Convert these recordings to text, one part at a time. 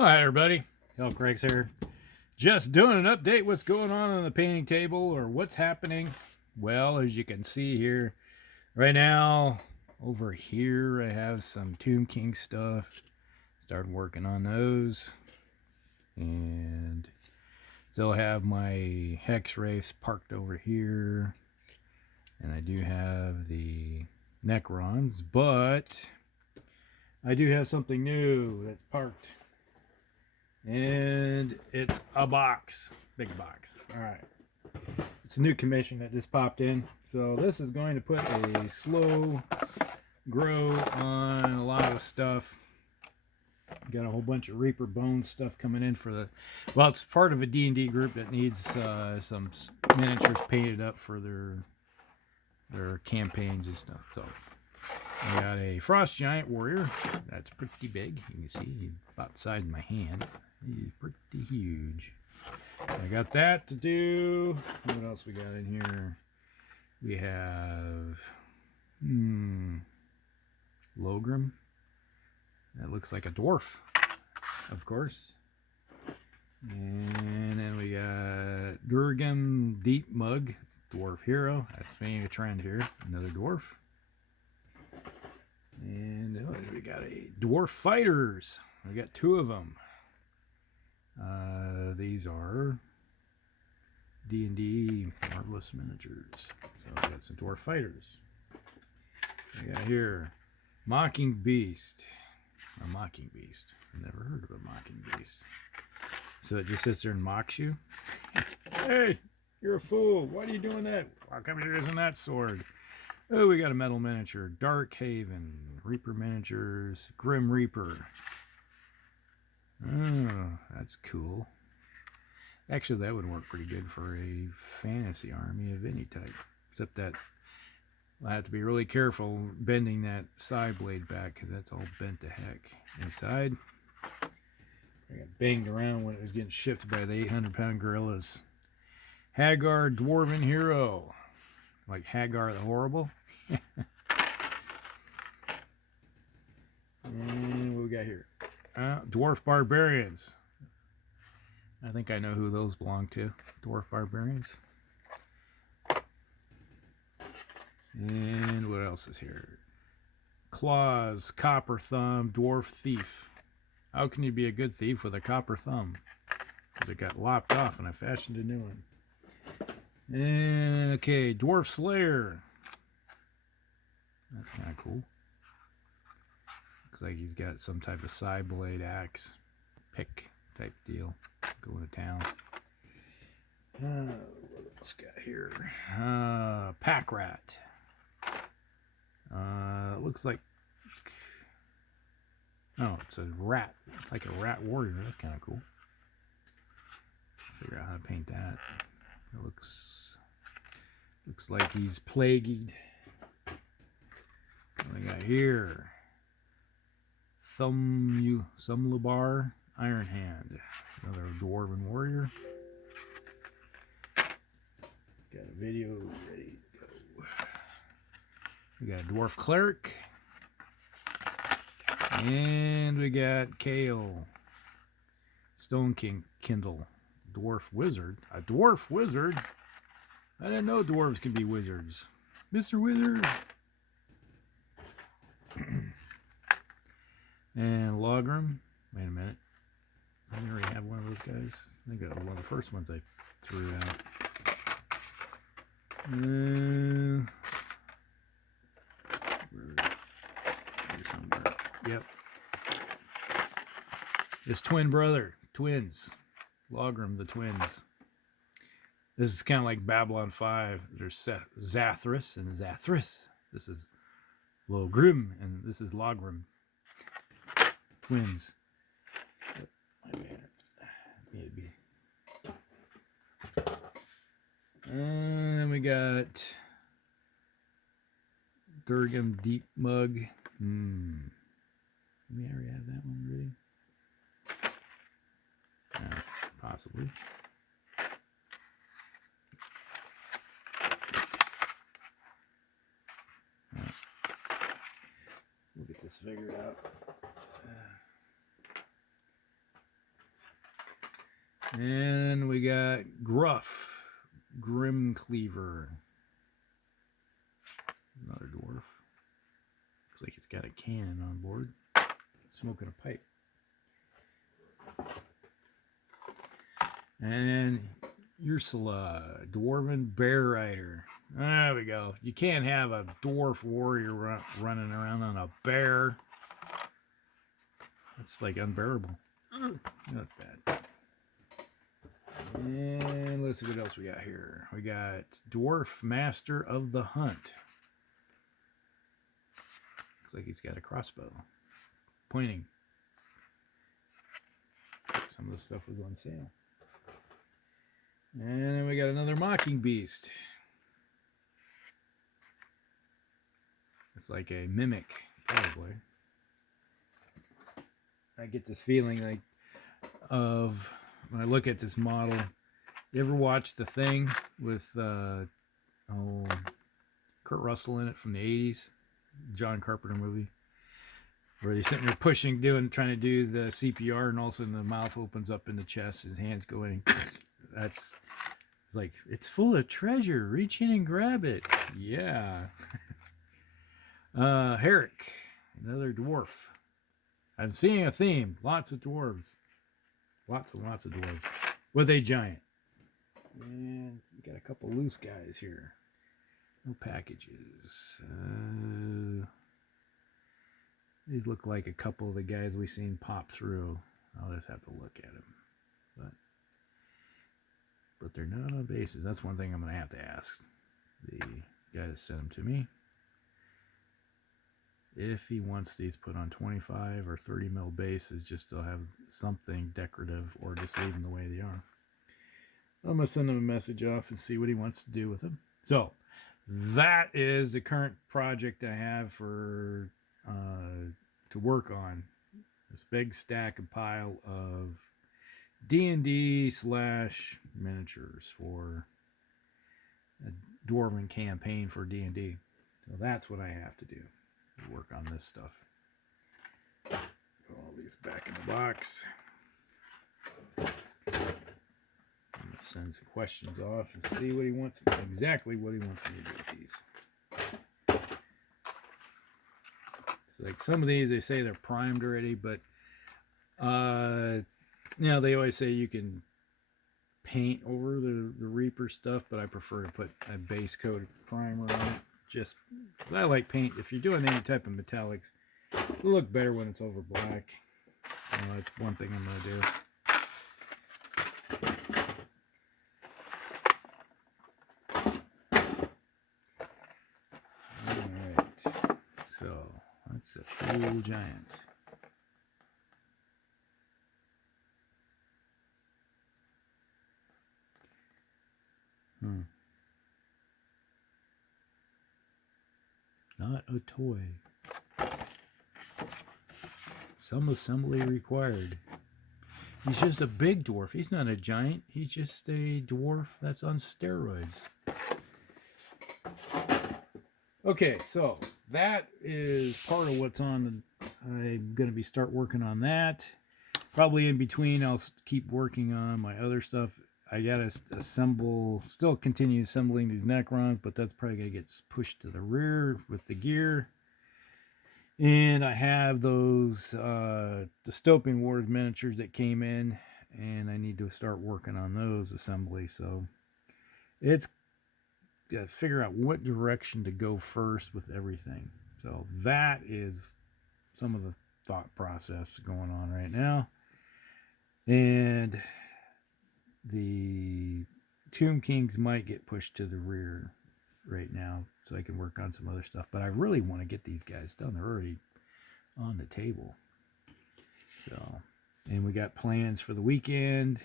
Hi everybody, Hell Craig's here. Just doing an update what's going on the painting table or what's happening. Well, as you can see here, right now, over here I have some Tomb King stuff. Started working on those. And still have my Hex Wraiths parked over here. And I do have the Necrons, but I do have something new that's parked. And it's a box, big box. All right, it's a new commission that just popped in. So this is going to put a slow grow on a lot of stuff. Got a whole bunch of Reaper Bones stuff coming in for the, well, it's part of a D&D group that needs some miniatures painted up for their campaigns and stuff. So I got a Frost Giant Warrior. That's pretty big. You can see he's about the size of my hand. He's pretty huge. I got that to do. What else we got in here? We have Logrim. That looks like a dwarf, of course. And then we got Durgam Deep Mug, dwarf hero. That's being a trend here. Another dwarf. And we got a Dwarf Fighters. We got two of them. These are D&D Marvelous Miniatures. So we got some Dwarf Fighters. We got here Mocking Beast. A Mocking Beast. I've never heard of a Mocking Beast. So it just sits there and mocks you. Hey, you're a fool. Why are you doing that? How come you're using that sword? Oh, we got a metal miniature. Dark Haven. Reaper miniatures. Grim Reaper. Oh, that's cool. Actually, that would work pretty good for a fantasy army of any type. Except that I'll have to be really careful bending that side blade back because that's all bent to heck. Inside, I got banged around when it was getting shipped by the 800-pound gorillas. Hagar Dwarven Hero. Like Hagar the Horrible. And what we got here? Dwarf Barbarians. I think I know who those belong to. Dwarf Barbarians. And what else is here? Claws, Copper Thumb, Dwarf Thief. How can you be a good thief with a copper thumb? Because it got lopped off and I fashioned a new one. And okay, Dwarf Slayer. That's kind of cool. Looks like he's got some type of side blade axe pick type deal going to town. What else got here? Pack Rat. Looks like, oh, it's a rat, like a rat warrior. That's kind of cool. Figure out how to paint that. It looks like he's plagued. What do we got here? Thumlubar Iron Hand. Another Dwarven warrior. Got a video ready to go. We got a Dwarf Cleric. And we got Kale. Stone King Kindle. Dwarf Wizard. A Dwarf Wizard? I didn't know dwarves can be wizards. Mr. Wizard. And Logrim. Wait a minute. I already have one of those guys. I think that was one of the first ones I threw out. Somewhere. Yep. His twin brother. Twins. Logrim, the twins. This is kind of like Babylon 5. There's Zathras and Zathras. This is Logrim, and this is Logrim. Twins. Maybe. And then we got Durgam Deep Mug. Maybe I already have that one ready. Possibly. We'll get this figured out. And we got Gruff, Grim Cleaver. Another dwarf. Looks like it's got a cannon on board. Smoking a pipe. And Ursula, Dwarven Bear Rider. There we go. You can't have a dwarf warrior running around on a bear. That's like unbearable. That's bad. And let's see what else we got here. We got Dwarf Master of the Hunt. Looks like he's got a crossbow. Pointing. Some of the stuff was on sale. And then we got another Mocking Beast. It's like a mimic, probably. I get this feeling like of when I look at this model. You ever watch The Thing with Kurt Russell in it from the 80s? John Carpenter movie. Where he's sitting there pushing, trying to do the CPR, and all of a sudden the mouth opens up in the chest, his hands go in, and it's like, it's full of treasure. Reach in and grab it. Yeah. Herrick, another dwarf. I'm seeing a theme. Lots of dwarves. Lots and lots of dwarves. With a giant. And we got a couple loose guys here. No packages. These look like a couple of the guys we've seen pop through. I'll just have to look at them. But they're not on bases. That's one thing I'm going to have to ask the guy that sent them to me. If he wants these put on 25 or 30 mil bases just to have something decorative, or just leave them the way they are. I'm going to send him a message off and see what he wants to do with them. So that is the current project I have for to work on. This big stack and pile of D&D / miniatures for a Dwarven campaign for D&D. So that's what I have to do. Work on this stuff. Put all these back in the box. I'm gonna send some questions off and see what he wants, exactly what he wants me to do with these. So like some of these, they say they're primed already, but you know, they always say you can paint over the Reaper stuff, but I prefer to put a base coat of primer on it. Just, I like paint. If you're doing any type of metallics, it'll look better when it's over black. That's one thing I'm going to do. Alright, so that's a cool giant. Not a toy. Some assembly required. He's just a big dwarf. He's not a giant. He's just a dwarf that's on steroids. Okay, so that is part of what's on. I'm going to start working on that. Probably in between, I'll keep working on my other stuff. I gotta still continue assembling these Necrons, but that's probably gonna get pushed to the rear with the gear. And I have those Dystopian Wars miniatures that came in, and I need to start working on those assembly. So it's got to figure out what direction to go first with everything. So that is some of the thought process going on right now. And the Tomb Kings might get pushed to the rear right now so I can work on some other stuff. But I really want to get these guys done. They're already on the table. So, and we got plans for the weekend.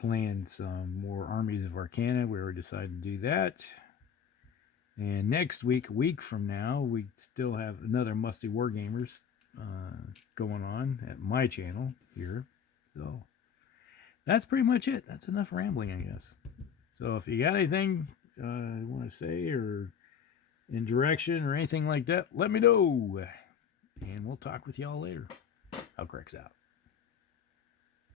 Planned some more Armies of Arcana. We already decided to do that. And next week, a week from now, we still have another Musty Wargamers going on at my channel here. So that's pretty much it. That's enough rambling, I guess. So if you got anything you want to say or in direction or anything like that, let me know. And we'll talk with y'all later. Outcracks out.